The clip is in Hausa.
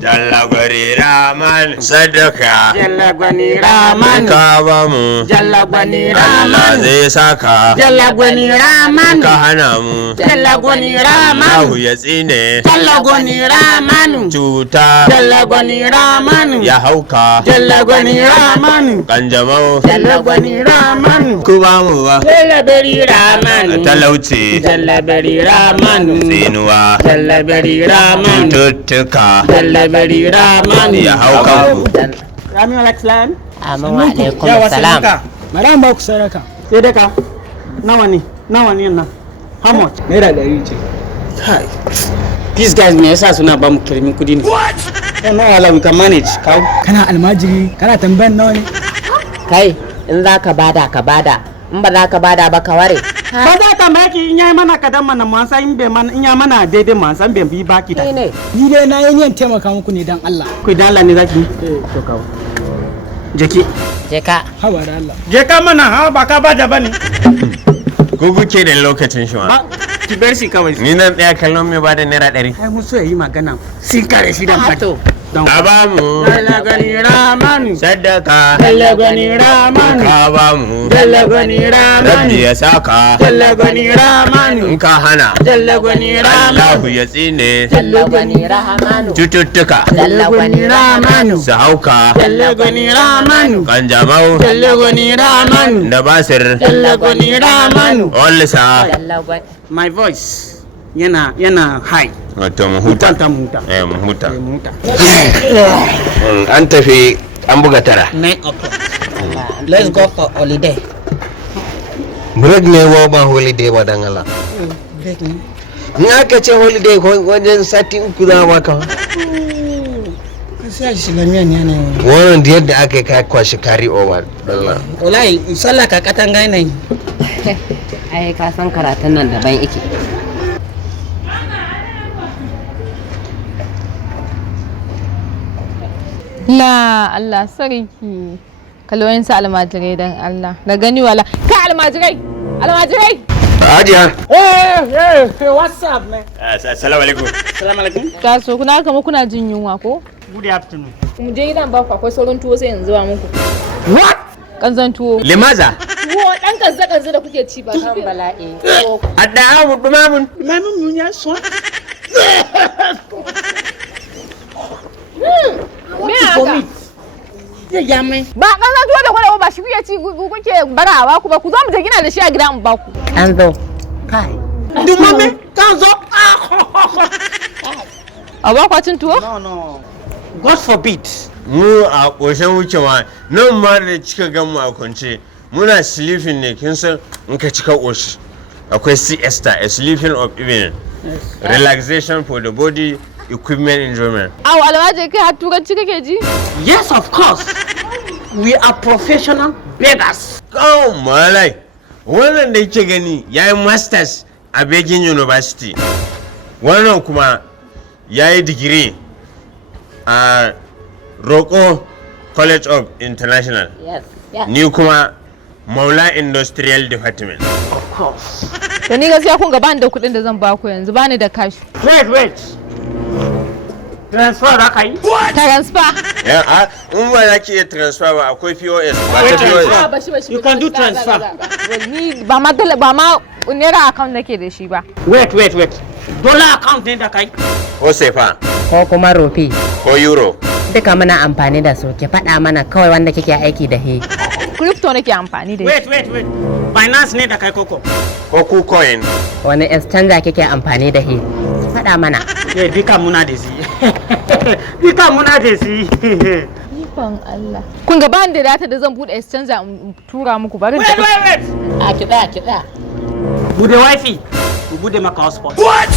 Jalla gwani Raman sadaka. Jalla gwani Raman. Ka ba mu. Jalla gwani Allah Raman. zai saka. Jalla gwani Raman. Ka hana mu. Jalla gwani Raman. Allahu ya tsine. Jalla gwani Raman. Cuta. Jalla gwani Raman. Ya hauka. Jalla gwani Raman. Kanjamau. Jalla gwani Raman. Ku ba mu ba. Jalla bari Raman. Talauci. Jalla bari Raman. Tsinuwa. Jalla bari Raman. Tuttuka. Jalla bari Raman. Ya hauka ku. Ramin Alexlan. Amin wa alaikum salam. Maran ba ku sadaka. Sai daka. Nawa ne nan? How much? Naira 100 ce. Kai. These guys me yasa suna ba mu kirmin kudi ne? What? No, Allah we can manage. Kawo. Kana almajiri, kana tambayan nawa ne? Kai, in za ka bada ka bada. In ba za ka bada ba ka ware. Ba za ka baki in yayi mana kadan mana mu san in bai mana in ya mana daidai mu san bai bi baki da. Ne. Ni dai na yi niyan taimaka muku ne dan Allah. Ku da Allah ne zaki? To kawo. Jeki. Je ka. Hawa da Allah. Je ka mana ha ba ka bada bane. Ku kuke da lokacin shi ma. Ba ki bar shi kawai. Ni nan ɗaya kallon mai bada naira 100. Ai mun so yayi magana. Sin kare shi da fato. Ka ba mu. Jalla gani Raman. Sadaka. Jalla gani Raman. Ka ba mu. Jalla gani Raman. Rabbi ya saka. Jalla gani Raman. In ka hana. Jalla gani Raman. Allahu ya tsine. Jalla gwani rahamanu. Cututtuka. Jalla gwani rahamanu. Su hauka. Jalla gani Raman. Kanjamau. Jalla gani Raman. Da basir. Jalla gani Raman. Wallisa. Jalla gwani. My voice yana high. Wato mu huta. Mu huta. Mu huta. Mu huta. An tafi an buga tara. 9 o'clock. Let's go for holiday. Break ne wa ba holiday ba dan Allah. Break ne. Ni aka ce holiday wajen sati uku za ba ka. Sai Islamiya ne. Wannan da yadda aka kai kwashi carry over Allah. Wallahi sallah ka katanga ne. Ai ka san karatun nan daban yake. La Allah sarki kalwoyin sa almajirai dan Allah da gani wala ka almajirai Hajiya. What's up man? Assalamu alaikum. Assalamu alaikum. ta so kuna jin yunwa ko Good afternoon. mu je gidan ba ku akwai sauran tuwo sai yanzu ba muku What? kanzan tuwo Limaza. tuwo dan kanza da kuke ci ba Kan bala'i. Adda amu dumamun. Mamun mun ya so. me aka Ya mai. ba kanzan tuwo da kwalawa ba shi kuke ci kuke barawa ku ba ku zo mu je gina da shi a gidan ba ku An zo. Kai. Dumame kan zo. a ba ku cin tuwo No. God forbid. Mu a ƙoshin wucewa nan ma da cika gan mu a kwance muna sleeping ne kin san in ka cika ƙoshi akwai siesta a sleeping of evening relaxation for the body equipment enjoyment. aw alwaje kai har turanci kake ji Yes, of course. We are professional beggars. Oh malai wannan da yake gani yayi masters a Beijing University wannan kuma yayi digiri a Roko College of International. Yes. Ni kuma Maula Industrial Department. Of course. to ni gaskiya kun ga bani da kuɗin da zan ba ku yanzu bani da cash Wait. Transfer da kai? transfer In ba za ki iya transfer ba akwai POS ba Wait, ta POS. bashi You can do transfer. ni ba ma naira account nake da shi ba Wait. Dollar account ne da kai? Ko sefa Ko kuma rufi. ko euro. Duka muna amfani da su. Ki faɗa mana kawai wanda kike aiki da he. crypto nake amfani da shi Wait. Finance ne da kai koko? Ko KuCoin. Wani exchanger kike amfani da he. Ki faɗa mana. Duka muna da shi. ikon Allah kun ga bani da data da zan bude exchange in tura muku bari Wait. A kiɗa. Bude wifi. Bude maka hotspot. what